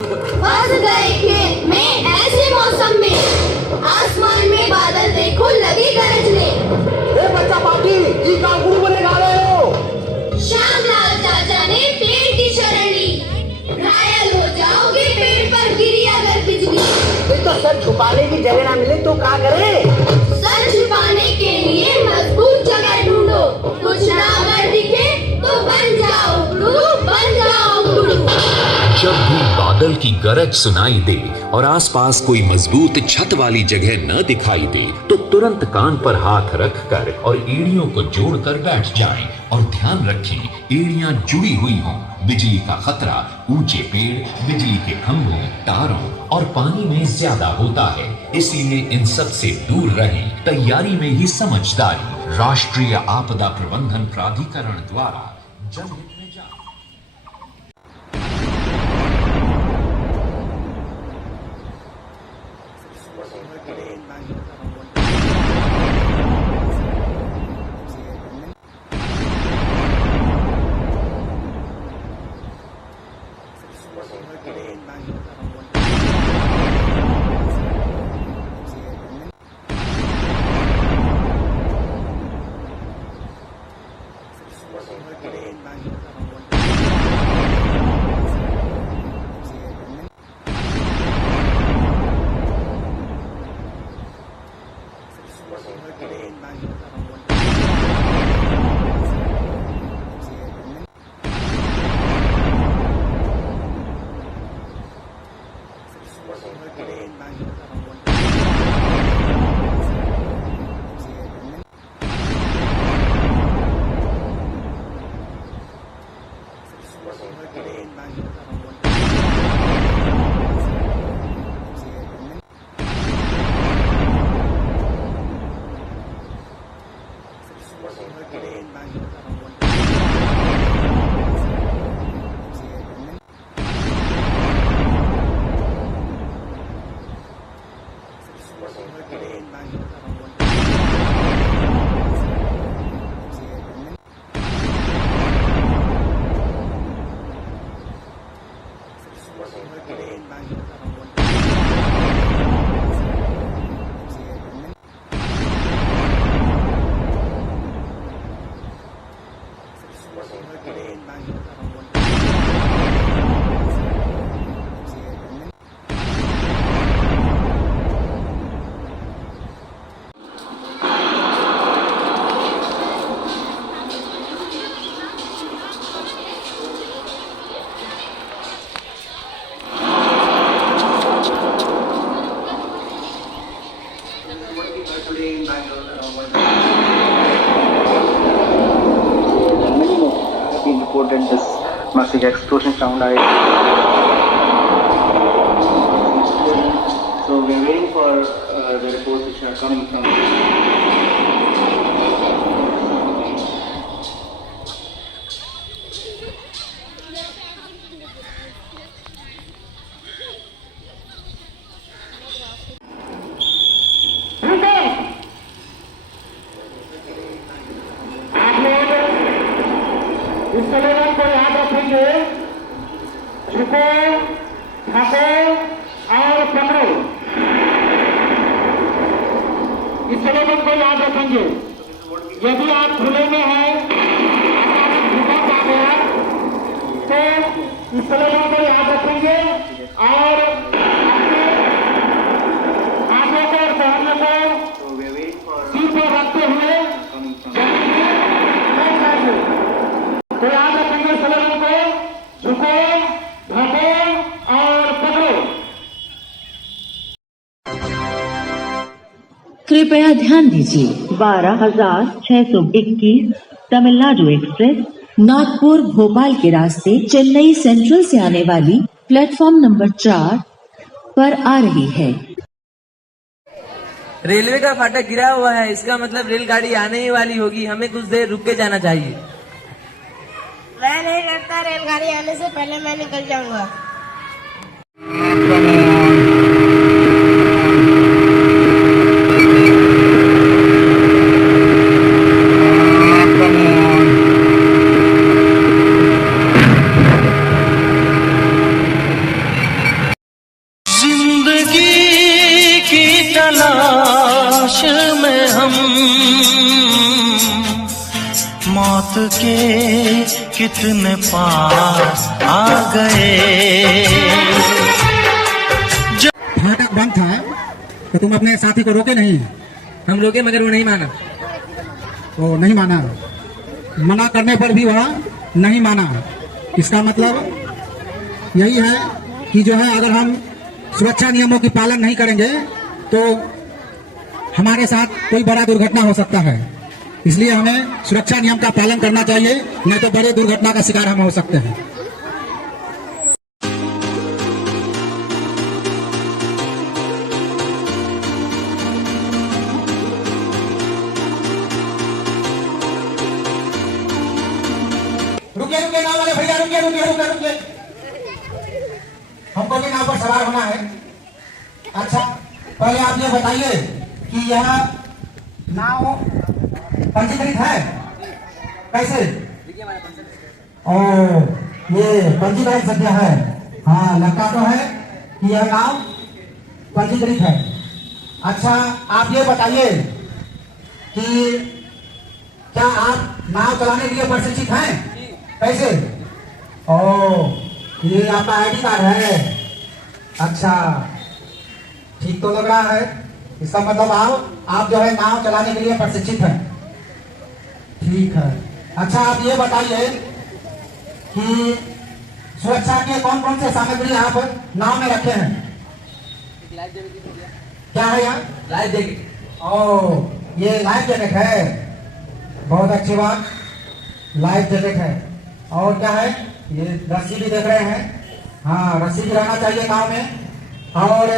फंस गए खेत में ऐसे मौसम में, आसमान में बादल देखो लगे गरजने। ए बच्चा बाकी ये का गुरु बने गा रहे हो। श्यामलाल चाचा ने पेड़ की शरण ली, घायल हो जाओगे पेड़ पर गिरी अगर बिजली। ये तो सर छुपाने की जगह ना मिले तो क्या करें? सर छुपाने के लिए मजबूत जगह ढूंढो, कुछ ना अगर दिखे तो बन जाओ गुरु, बन जाओ गुरु। जब भी बादल की गरज सुनाई दे और आसपास कोई मजबूत छत वाली जगह न दिखाई दे तो तुरंत कान पर हाथ रखकर और एड़ियों को जोड़कर बैठ जाएं और ध्यान रखें एड़ियां जुड़ी हुई हों। बिजली का खतरा ऊंचे पेड़, बिजली के खंभों, तारों और पानी में ज्यादा होता है, इसलिए इन सब से दूर रहें। तैयारी में ही समझदारी। राष्ट्रीय आपदा प्रबंधन प्राधिकरण द्वारा जनहित में जारी। Reported this massive explosion sound. So we are waiting for the reports which are coming from. इस स्लोगन को याद रखेंगे, झुको, ढको और पकड़ो। इस स्लोगन को याद रखेंगे। यदि आप खुले में हैं, अचानक भूकंप आ गया तो इस स्लोगन को याद रखेंगे और अपने आंखों को और पहनों को सीट पर रखते हुए तो याद रखेंगे स्लोगन को, झुको, ढको और पकड़ो। कृपया ध्यान दीजिए 12,621 तमिलनाडु एक्सप्रेस नागपुर भोपाल के रास्ते चेन्नई सेंट्रल से आने वाली प्लेटफॉर्म नंबर 4 पर आ रही है। रेलवे का फाटक गिरा हुआ है, इसका मतलब रेलगाड़ी आने ही वाली होगी, हमें कुछ देर रुक के जाना चाहिए। मैं नहीं करता, रेलगाड़ी आने से पहले मैं निकल जाऊंगा। के कितने पास आ गए। फाटक बंद था तो तुम अपने साथी को रोके नहीं? हम रोके मगर वो नहीं माना। वो नहीं माना, मना करने पर भी वह नहीं माना। इसका मतलब यही है कि जो है अगर हम सुरक्षा नियमों की पालन नहीं करेंगे तो हमारे साथ कोई बड़ा दुर्घटना हो सकता है। इसलिए हमें सुरक्षा नियम का पालन करना चाहिए, नहीं तो बड़े दुर्घटना का शिकार हम हो सकते हैं। रुकिए रुकिए नाव वाले भैया, रुकिए रुकिए रुकिए रुकिए, हमको भी नाव पर सवार होना है। अच्छा, पहले आप ये बताइए कि यह नाव पंजीकृत है कैसे? ओ, ये पंजीकृत संख्या है। हाँ, लगता तो है कि यह नाव पंजीकृत है। अच्छा, आप ये बताइए कि क्या आप नाव चलाने के लिए प्रशिक्षित हैं? कैसे? ओ, ये आपका आईडी कार्ड है। अच्छा, ठीक तो लग रहा है। इसका मतलब आप जो है नाव चलाने के लिए प्रशिक्षित हैं। ठीक है। अच्छा, आप ये बताइए कि सुरक्षा के कौन कौन से सामग्री आप नाव में रखे हैं? क्या है यार? Life jacket. ओ, ये लाइफ जैकेट है, बहुत अच्छी बात। लाइफ जैकेट है। और क्या है? ये रस्सी भी देख रहे हैं। हाँ, रस्सी भी रहना चाहिए नाव में। और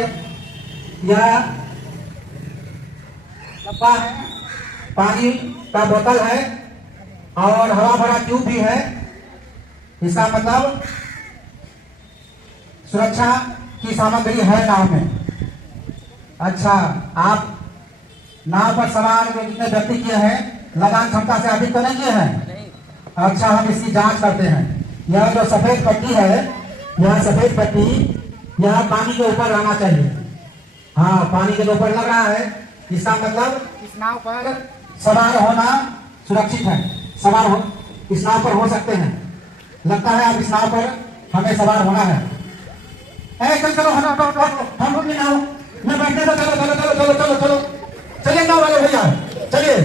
यह डब्बा है, पानी का बोतल है और हवा भरा ट्यूब भी है। इसका मतलब सुरक्षा की सामग्री है नाव में। अच्छा, आप नाव पर सवार जो जितने व्यक्ति किए हैं लगान क्षमता से अधिक तो नहीं किए हैं? अच्छा, हम इसकी जांच करते हैं। यह जो सफेद पट्टी है, यह सफेद पट्टी यह पानी के ऊपर रहना चाहिए। हाँ, पानी के ऊपर लग रहा है। इसका मतलब इस नाव पर सवार होना सुरक्षित है। इस नाव पर हो सकते हैं। लगता है आप इस नाव पर हमें सवार होना है। चलो चलो, हम लोग नाव में बैठने दो। चलो चलो चलो चलो चलो चलो, चलिए नाव वाले भैया, चलिए।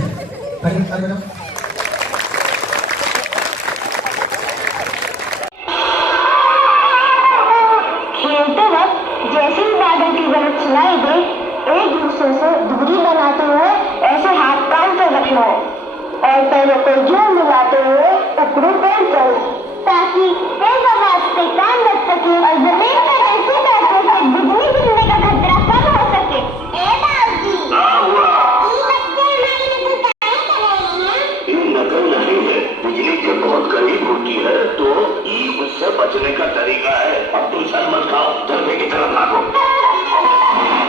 जैसे ही बादल की गरज सुनाई दे, एक दूसरे से दूरी बनाते हुए ऐसे हाथ कान पर रखना है और पैरों को जोर मिलाते हुए ऊपरी पैर चल, ताकि तेज आवाज से कान बच सके और जमीन पर ऐसे बैठने से बिजली गिरने का खतरा कम हो सके। नकल नहीं है, बिजली के बहुत करीब होती है तो उससे बचने का तरीका है। अब तुम सर मत खाओ, जलने की तरफ भागो।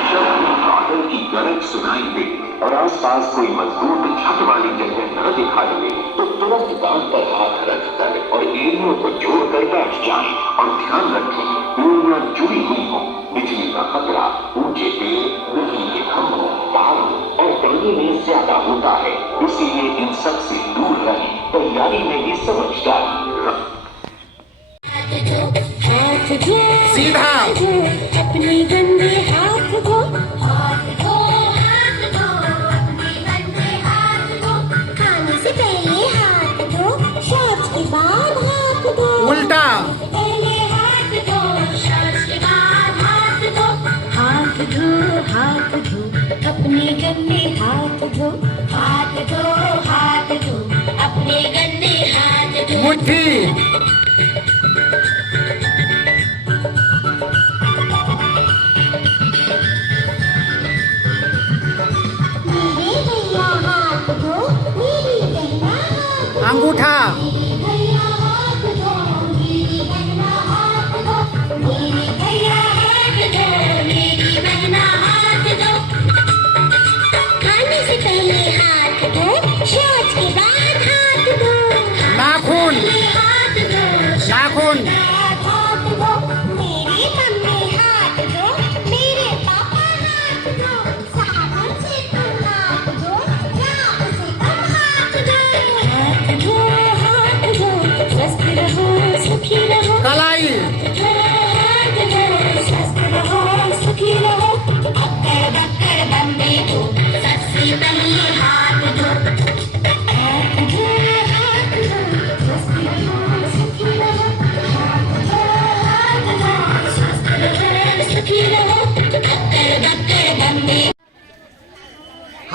जब भी बादल की गरज सुनाई दे और आसपास कोई मजबूत छत वाली जगह न दिखाई दे तो तुरंत दांत पर हाथ रखकर और एड़ियों को जोड़कर बैठ जाएं और ध्यान रखें एड़ियां जुड़ी हुई हो। बिजली का खतरा ऊंचे पेड़, बिजली के खंभों, तारों और पानी में ज्यादा होता है, इसीलिए इन सब से दूर रहें। तैयारी में भी समझदारी रखें। सीधा अपने गंदे हाथ धो, अपने गंदे हाथ धो, खाने से पहले हाथ धो, शौच के बाद हाथ धो, उल्टा पहले हाथ धो, शौच के बाद हाथ धो, हाथ धो, हाथ धो, अपने गंदे हाथ धो, हाथ धो, हाथ धो, अपने गंदे हाथ धो। मुट्ठी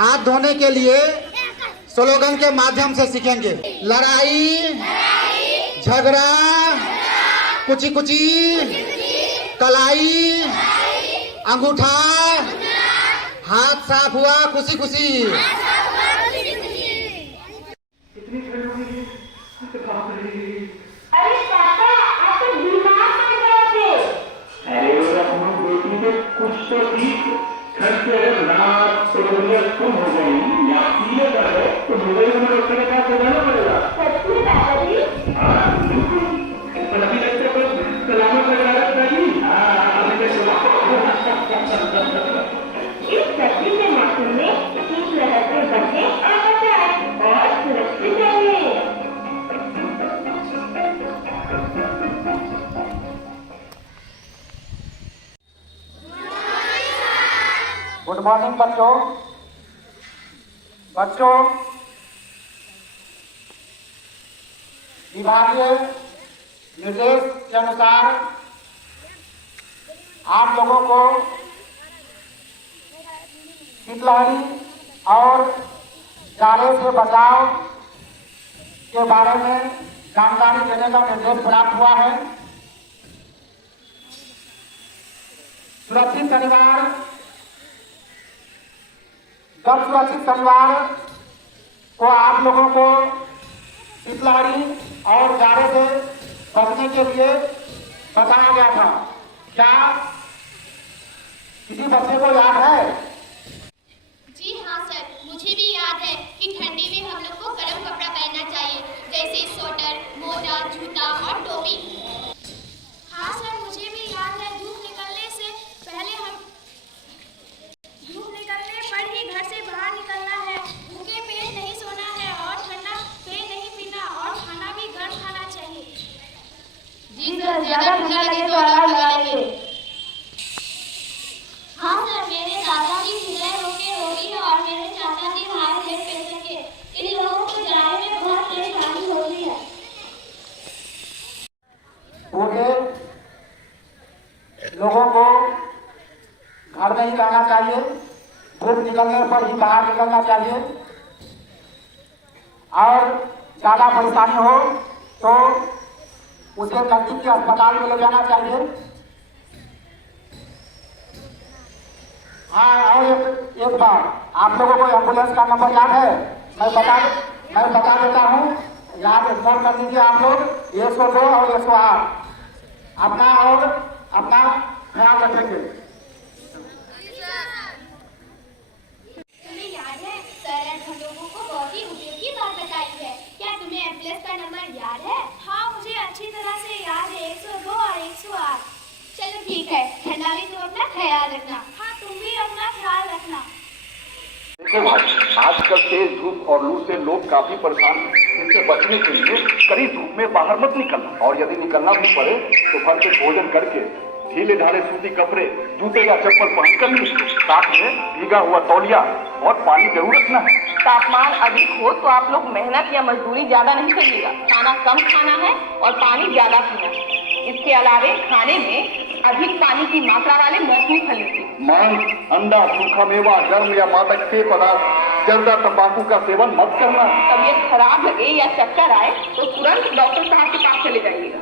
हाथ धोने के लिए स्लोगन के माध्यम से सीखेंगे। लड़ाई, झगड़ा, कुची कुची, कलाई, अंगूठा, हाथ साफ हुआ, खुशी खुशी। अरे पापा, आप तो बीमार पड़ गए थे। अरे अपनी बेटी से कुछ तो सीख। घर से रात तो तुम हो गई या पीले कर गए तो मुझे डॉक्टर के पास जाना पड़ेगा। सच में दादाजी? हाँ, पर अभी लगता है बस सलामत लगा रखता जी। इस सर्दी के मौसम में शीतलहर से बचें और बचाएं और सुरक्षित रहें। गुड मॉर्निंग बच्चों। बच्चों, विभागीय निर्देश के अनुसार आप लोगों को शीतलहरी और जाड़े से बचाव के बारे में जानकारी देने का निर्देश प्राप्त हुआ है। सुरक्षित शनिवार, जब सुरक्षित शनिवार को आप लोगों को शीतलहरी और जाड़े से बचने के लिए बताया गया था। क्या किसी बच्चे को याद है? जी हाँ सर, मुझे भी याद है कि ठंडी में हम लोग को गर्म कपड़ा पहनना चाहिए, जैसे स्वेटर, मोजा, जूता और टोपी। हाँ सर, मुझे भी याद है, धूप निकलने पर ही घर से बाहर निकलना है, भूखे पेट नहीं सोना है और ठंडा पेय नहीं पीना और खाना भी गर्म खाना चाहिए। जी सर, ज्यादा ठंडा लगे तो अलार्म लगा लेंगे। हाँ सर, मेरे दादाजी हृदय रोगी और मेरे चाचा जी हार्ट ब्लड प्रेशर के। इन लोगों को जाने में बहुत परेशानी होती है। बूढ़े लोगों को घर में ही रहना चाहिए, धूप निकलने पर ही बाहर निकलना चाहिए और ज़्यादा परेशानी हो तो उसे नजदीक के अस्पताल में ले जाना चाहिए। हाँ, और एक बात, आप लोगों को एम्बुलेंस का नंबर याद है? मैं बता देता हूँ, याद नोट कर दीजिए आप लोग, 102 और 108। अपना ख्याल रखेंगे। तुम्हें याद है सर ने हम लोगों को बहुत ही उपयोगी बात बताई है। क्या तुम्हें एम्बुलेंस का नंबर याद है? हाँ, मुझे अच्छी तरह से याद है, 102 और 108। चलो ठीक है, ठंडा में तुम अपना ख्याल रखना। हाँ, तुम भी अपना ख्याल रखना। देखो भाई, आजकल तेज धूप और लू से लोग काफी परेशान हैं। इनसे बचने के लिए कड़ी धूप में बाहर मत निकलना, और यदि निकलना भी पड़े तो भर के भोजन करके ढीले ढाले सूती कपड़े, जूते या चप्पल पहनकर निकले। साथ में भीगा हुआ तौलिया और पानी जरूर रखना है। तापमान अधिक हो तो आप लोग मेहनत या मजदूरी ज्यादा नहीं करिएगा, खाना कम खाना है और पानी ज्यादा पीना है। इसके अलावे खाने में अधिक पानी की मात्रा वाले मौसमी फल लीजिए। मांस, अंडा, सूखा मेवा, गर्म या मादक पेय पदार्थ, जर्दा, तंबाकू का सेवन मत करना। तबीयत खराब लगे या चक्कर आए तो तुरंत डॉक्टर साहब के पास चले जाइएगा।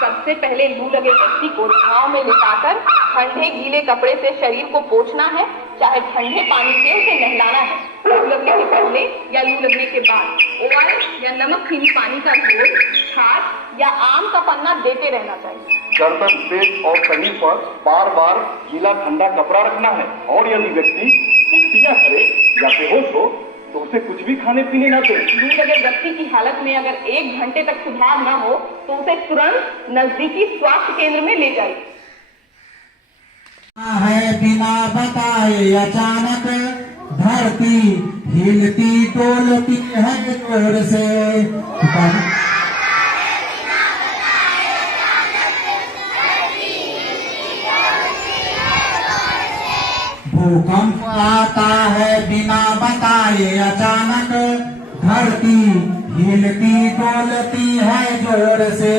सबसे पहले लू लगे व्यक्ति को छांव में लिटाकर ठंडे गीले कपड़े से शरीर को पोंछना है, चाहे ठंडे पानी से उसे नहलाना है। लू लगने के पहले या लू लगने के बाद ओआरएस या नमक चीनी पानी का घोल, छाछ या आम का पन्ना देते रहना चाहिए। गर्दन, पेट और शरीर पर बार बार गीला ठंडा कपड़ा रखना है, और यदि व्यक्ति उल्टियां करे या बेहोश हो तो उसे कुछ भी खाने पीने न दें। लू लगे व्यक्ति की हालत में अगर 1 घंटे तक सुधार न हो तो उसे तुरंत नजदीकी स्वास्थ्य केंद्र में ले जाइए। है बिना बताए अचानक धरती हिलती डोलती है जोर से। भूकंप आता है बिना बताए अचानक, धरती हिलती डोलती है जोर से।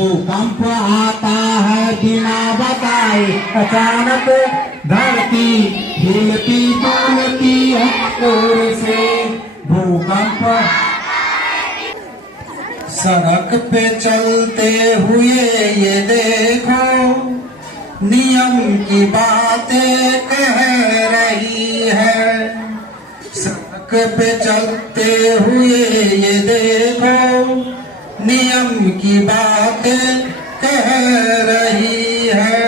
भूकंप आता है बिना बताए, अचानक धरती हिलती डुलती है जोर से, भूकंप। सड़क पे चलते हुए ये देखो, नियम की बातें कह रही है। सड़क पे चलते हुए ये देखो, नियम की बातें कह रही है।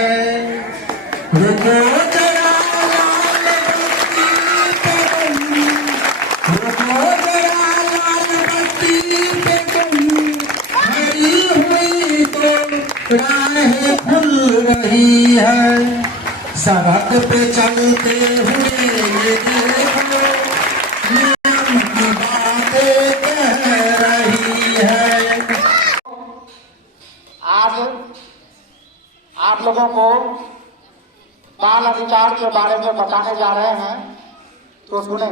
रुको जरा लाल बत्ती पे तुम, रुको जरा लाल बत्ती पे तुम, खड़ी हुई तो राहें खुल रही है। सड़क पे चलते हुए ये देखो, नियम की बातें कह रही है। आज आप लोगों को बाल अधिकार के बारे में बताने जा रहे हैं, तो सुने।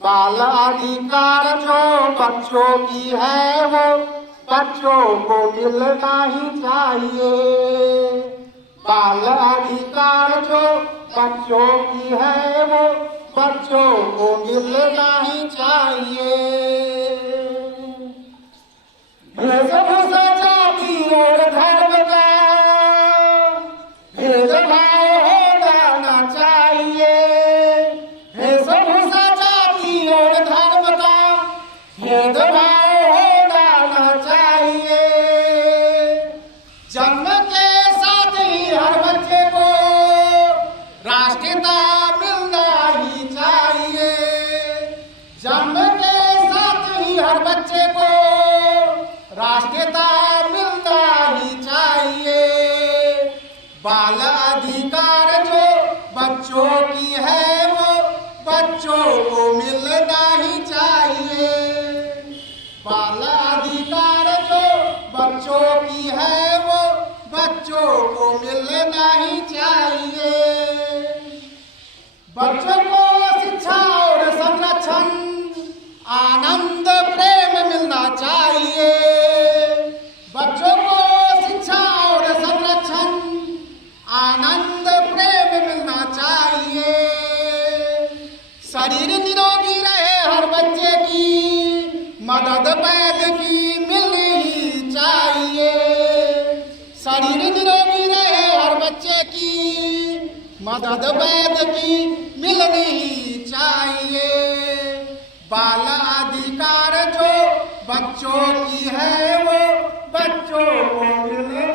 बाल अधिकार जो बच्चों की है वो बच्चों को मिलना ही चाहिए। बाल अधिकार जो बच्चों की है वो बच्चों को मिलना ही चाहिए। वेशभूषा जाति और धर्म का भेदभाव हो जाना चाहिए। वेशभूषा जाति और धर्म का भेदभाव हो जाना चाहिए। जन्म के साथ ही हर बच्चे को राष्ट्रीयता मिलना ही चाहिए। जन्म के साथ ही हर बच्चे को राष्ट्रीयता मिलना ही चाहिए। बाल अधिकार जो बच्चों की है वो बच्चों को मिलना ही चाहिए। बाल अधिकार जो बच्चों की है वो बच्चों को मिलना ही चाहिए। बच्चों को शिक्षा और संरक्षण आनंद प्रेम मिलना चाहिए। बच्चों को शिक्षा और संरक्षण आनंद प्रेम मिलना चाहिए। शरीर निरोगी रहे हर बच्चे की मदद वैद्य की मिलनी ही चाहिए। शरीर निरोगी रहे हर बच्चे की मदद वैद्य की मिलनी ही चाहिए। बाल अधिकार जो बच्चों की है वो बच्चों को मिलना